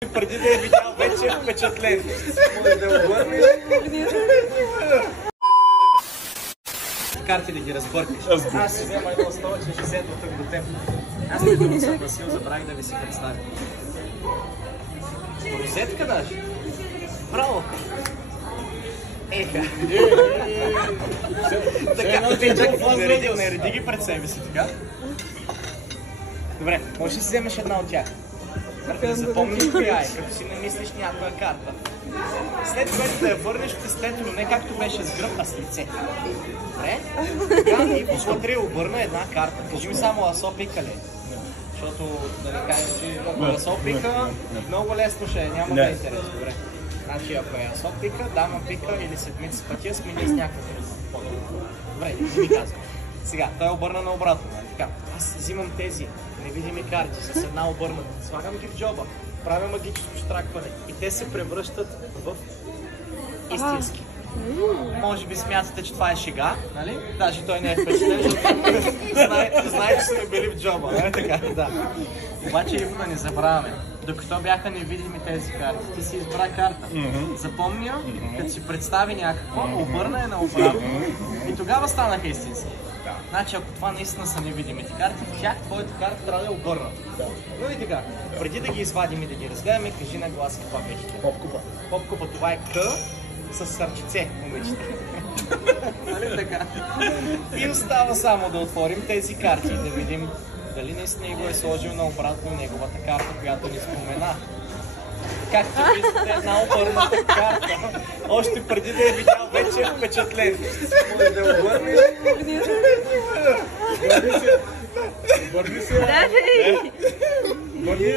Преди да е видял, вече е впечатлен. Може да обърне. Карти да ги разбъркаш. Аз ще взема едно стола, че ще седна тук до теб. Аз не съм Васил, забравих да ви се представя. Розетка даже. Браво! Еха! Така, чакай, нареди ги пред себе си, така. Добре, можеш да си вземеш една от тях. Да запомниш коя е, като си намислиш някоя карта. След което да я върнеш в тестето, но не както беше с гръб, а с лице. Добре? Така, и посмотри, обърна една карта. Кажи ми само асо пика ли? Защото, да не кажеш, че ако асо пика, много лесно ще е, няма да е интересно. Добре. Значи, ако е асо пика, дама пика или седмица с пътя, смени с някакъв друг. Добре, не ми казвам. Сега, той е обърна наобратно. Така, аз взимам тези невидими карти с една обърната, слагам ги в джоба, правя магическо щракване и те се превръщат в истински. Може би смятате, че това е шега, нали? Даже той не е впечатлен, защото знае, че са ми били в джоба, нали така? Да. Обаче Иво, да не забравяме, докато бяха невидими тези карти, ти си избра карта. Запомня, като си представи някакво, обърна е наобратно и тогава станаха истински. Значи, ако това наистина са невидимите карти, тях твоята карта трябва да е обърната. Но и така, преди да ги извадим и да ги разгледаме, кажи на глас каква беше. Попкупа. Попкупа, това е К с сърчице, момичета. Нали така? И остава само да отворим тези карти и да видим дали наистина го е сложил наобратно неговата карта, която ни спомена. Както виждате, една обърната карта. Още преди да е видял, вече е впечатлен. Може да обърне. Обърни се! Обърни!